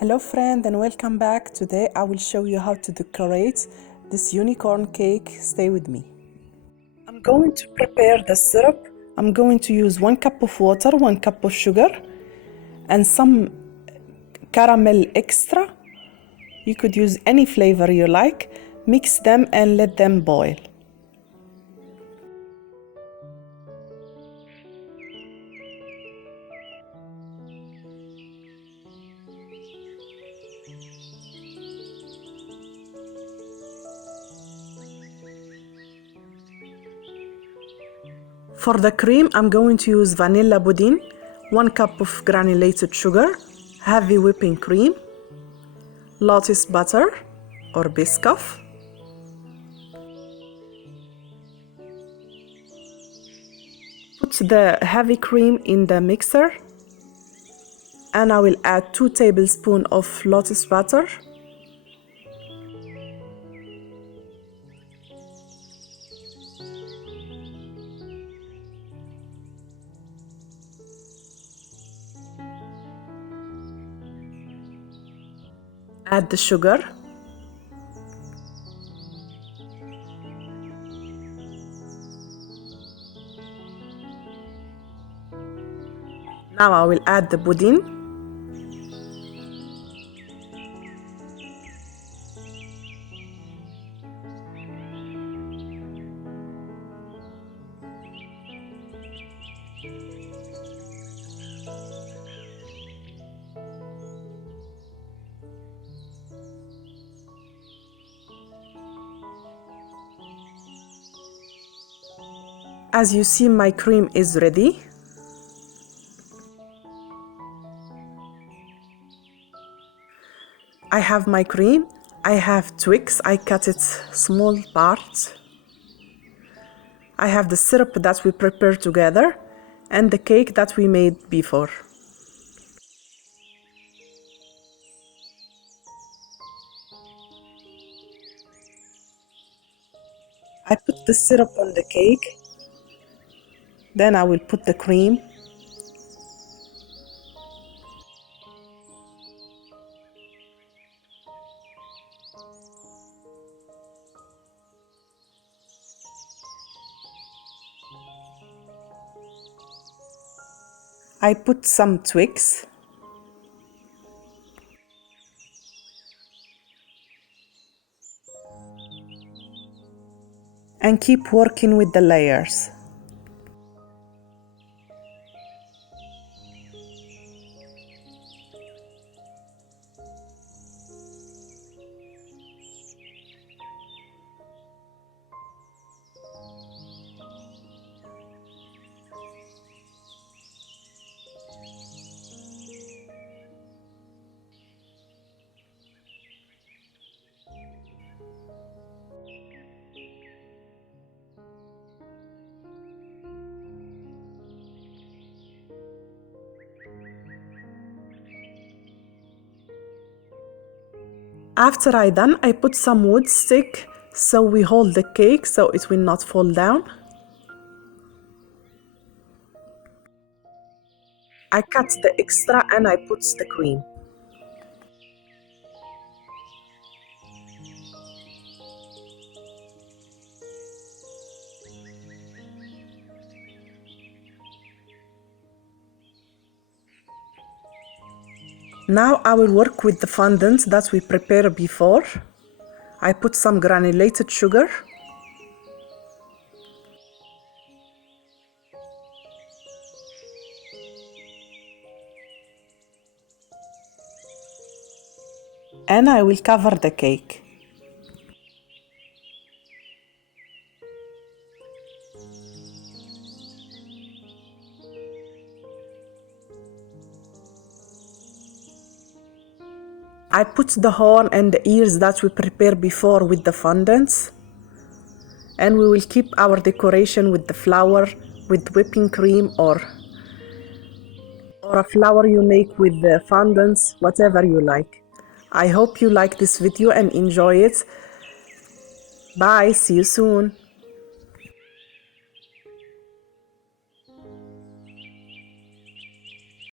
Hello friend and welcome back. Today I will show you how to decorate this unicorn cake. Stay with me. I'm going to prepare the syrup. I'm going to use 1 cup of water, 1 cup of sugar and some caramel extra. You could use any flavor you like. Mix them and let them boil. For the cream, I'm going to use vanilla pudding, 1 cup of granulated sugar, heavy whipping cream, lotus butter or Biscoff, put the heavy cream in the mixer and I will add 2 tablespoons of lotus butter, add the sugar, now I will add the pudding, as you see my cream is ready. I have my cream, I have Twix, I cut it small parts. I have the syrup that we prepared together and the cake that we made before. I put the syrup on the cake, then I will put the cream. I put some Twix. And keep working with the layers. After I done, I put some wood stick so we hold the cake so it will not fall down. I cut the extra and I put the cream. Now I will work with the fondant that we prepared before. I put some granulated sugar. And I will cover the cake. I put the horn and the ears that we prepared before with the fondants. And we will keep our decoration with the flower, with whipping cream or a flower you make with the fondants, whatever you like. I hope you like this video and enjoy it. Bye, see you soon.